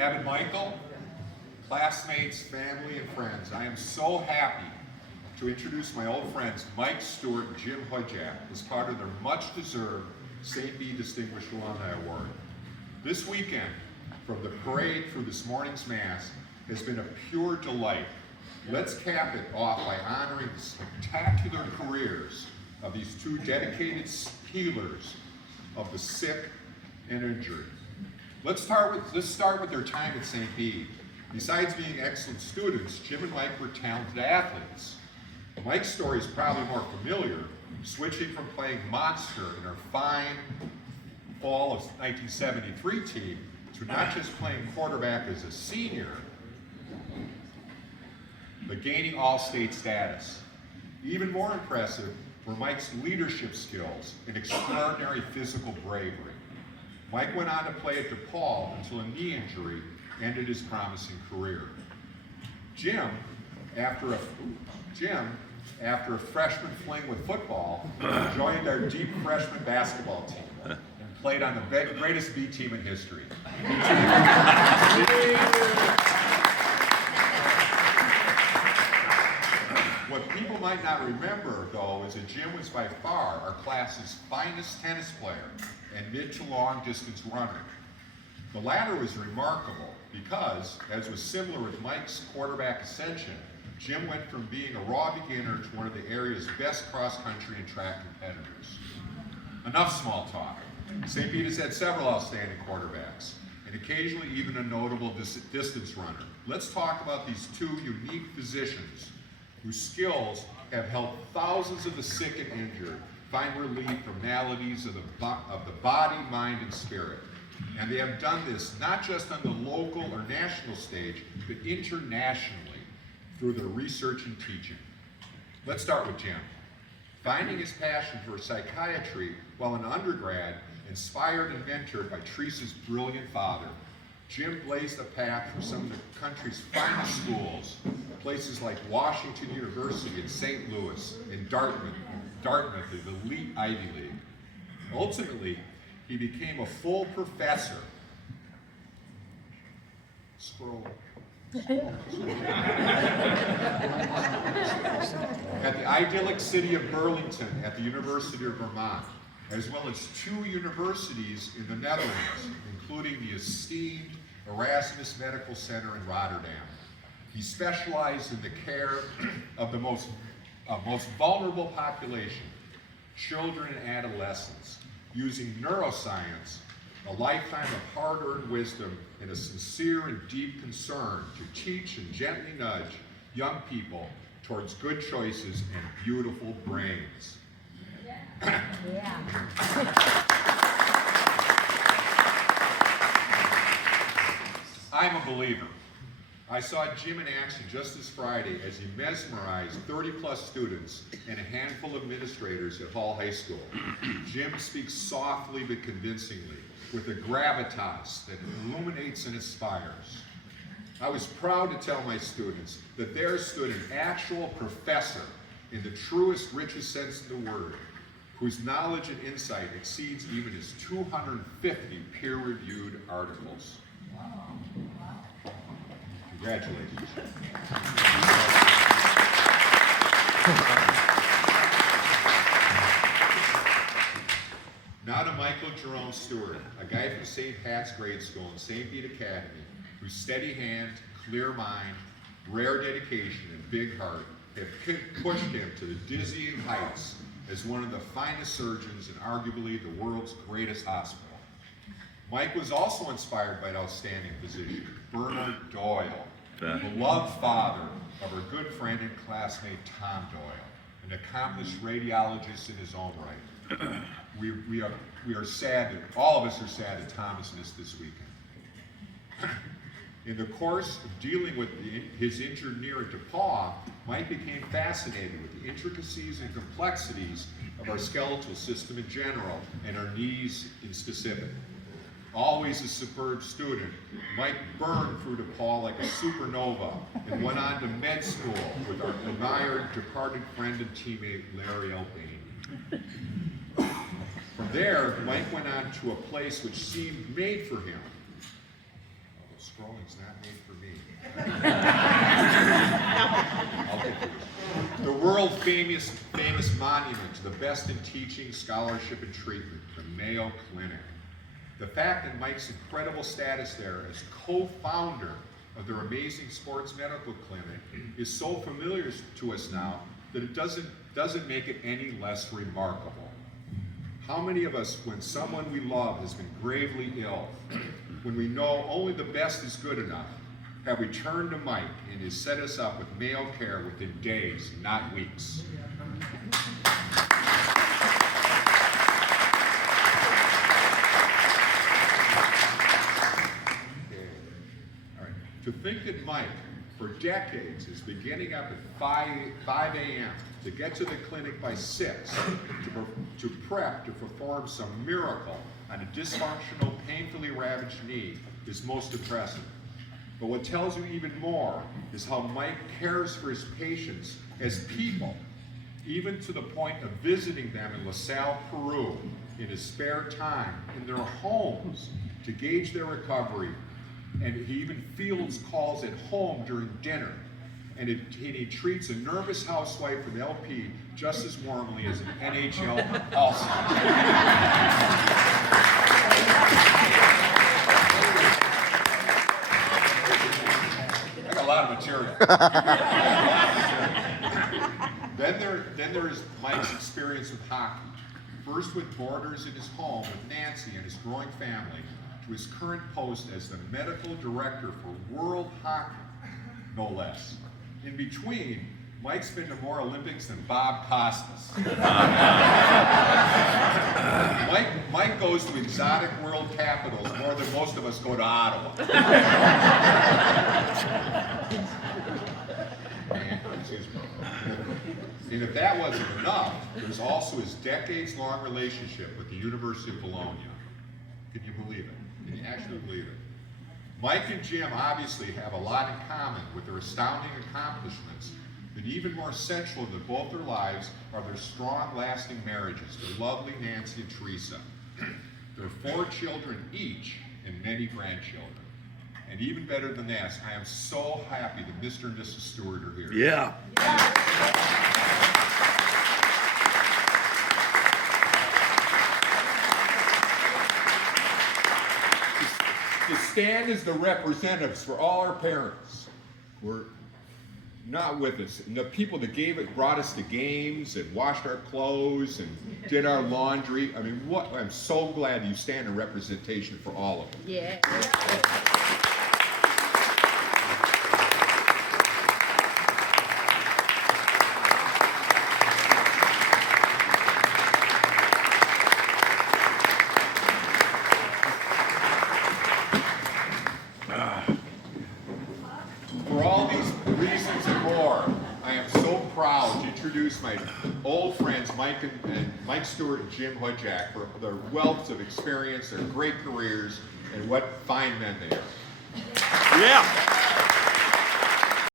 Avid Michael, classmates, family, and friends, I am so happy to introduce my old friends Mike Stewart and Jim Hojak as part of their much-deserved St. B Distinguished Alumni Award. This weekend, from the parade through this morning's Mass, has been a pure delight. Let's cap it off by honoring the spectacular careers of these two dedicated healers of the sick and injured. Let's start with their time at St. B. Besides being excellent students, Jim and Mike were talented athletes. Mike's story is probably more familiar, switching from playing monster in our fine fall of 1973 team to not just playing quarterback as a senior, but gaining all-state status. Even more impressive were Mike's leadership skills and extraordinary physical bravery. Mike went on to play at DePaul until a knee injury ended his promising career. Jim, after a freshman fling with football, joined our deep freshman basketball team and played on the greatest B team in history. What people might not remember, though, is that Jim was by far our class's finest tennis player and mid to long distance runner. The latter was remarkable because, as was similar with Mike's quarterback ascension, Jim went from being a raw beginner to one of the area's best cross-country and track competitors. Enough small talk. St. Pete has had several outstanding quarterbacks, and occasionally even a notable distance runner. Let's talk about these two unique physicians whose skills have helped thousands of the sick and injured find relief from maladies of the body, mind, and spirit. And they have done this not just on the local or national stage, but internationally through their research and teaching. Let's start with Jim. Finding his passion for psychiatry while an undergrad, inspired and mentored by Teresa's brilliant father, Jim blazed a path for some of the country's finest schools, places like Washington University in St. Louis, and Dartmouth, the elite Ivy League. Ultimately, he became a full professor. At the idyllic city of Burlington at the University of Vermont, as well as two universities in the Netherlands, including the esteemed Erasmus Medical Center in Rotterdam. He specialized in the care of the most vulnerable population, children and adolescents, using neuroscience, a lifetime of hard-earned wisdom, and a sincere and deep concern to teach and gently nudge young people towards good choices and beautiful brains. I'm a believer. I saw Jim in action just this Friday as he mesmerized 30-plus students and a handful of administrators at Hall High School. Jim speaks softly but convincingly, with a gravitas that illuminates and inspires. I was proud to tell my students that there stood an actual professor in the truest, richest sense of the word, whose knowledge and insight exceeds even his 250 peer-reviewed articles. Congratulations. Now to Michael Jerome Stewart, a guy from St. Pat's Grade School and St. Pete Academy, whose steady hand, clear mind, rare dedication, and big heart have pushed him to the dizzying heights as one of the finest surgeons in arguably the world's greatest hospital. Mike was also inspired by an outstanding physician, Bernard Doyle, the beloved father of our good friend and classmate Tom Doyle, an accomplished radiologist in his own right. We are sad that all of us are sad that Thomas missed this weekend. In the course of dealing with his injured knee at DePaul, Mike became fascinated with the intricacies and complexities of our skeletal system in general and our knees in specific. Always a superb student, Mike burned through DePaul like a supernova and went on to med school with our admired departed friend and teammate Larry Albain. From there, Mike went on to a place which seemed made for him. scrolling's not made for me. I'll get to it. The world famous monument to the best in teaching, scholarship, and treatment, the Mayo Clinic. The fact that Mike's incredible status there as co-founder of their amazing sports medical clinic is so familiar to us now that it doesn't make it any less remarkable. How many of us, when someone we love has been gravely ill, when we know only the best is good enough, have we turned to Mike and has set us up with Mayo care within days, not weeks? To think that Mike, for decades, is beginning up at 5 a.m. to get to the clinic by 6 to prep to perform some miracle on a dysfunctional, painfully ravaged knee is most impressive. But what tells you even more is how Mike cares for his patients as people, even to the point of visiting them in LaSalle, Peru, in his spare time, in their homes, to gauge their recovery. And he even fields calls at home during dinner. And he treats a nervous housewife from LP just as warmly as an NHL All-Star. I got a lot of material. Then there is Mike's experience with hockey. First with boarders in his home with Nancy and his growing family, to his current post as the medical director for World Hockey, no less. In between, Mike's been to more Olympics than Bob Costas. Mike goes to exotic world capitals more than most of us go to Ottawa. And if that wasn't enough, there's also his decades-long relationship with the University of Bologna. Can you believe it? Can you actually believe it? Mike and Jim obviously have a lot in common with their astounding accomplishments, but even more central to both their lives are their strong, lasting marriages, their lovely Nancy and Teresa. Their 4 children each and many grandchildren. And even better than that, I am so happy that Mr. and Mrs. Stewart are here. Yeah. To stand as the representatives for all our parents who are not with us, and the people that brought us to games and washed our clothes and did our laundry. I mean, I'm so glad you stand in representation for all of them. Yeah. For all these reasons and more, I am so proud to introduce my old friends Mike Stewart and Jim Hudjack for their wealth of experience, their great careers, and what fine men they are. Yeah.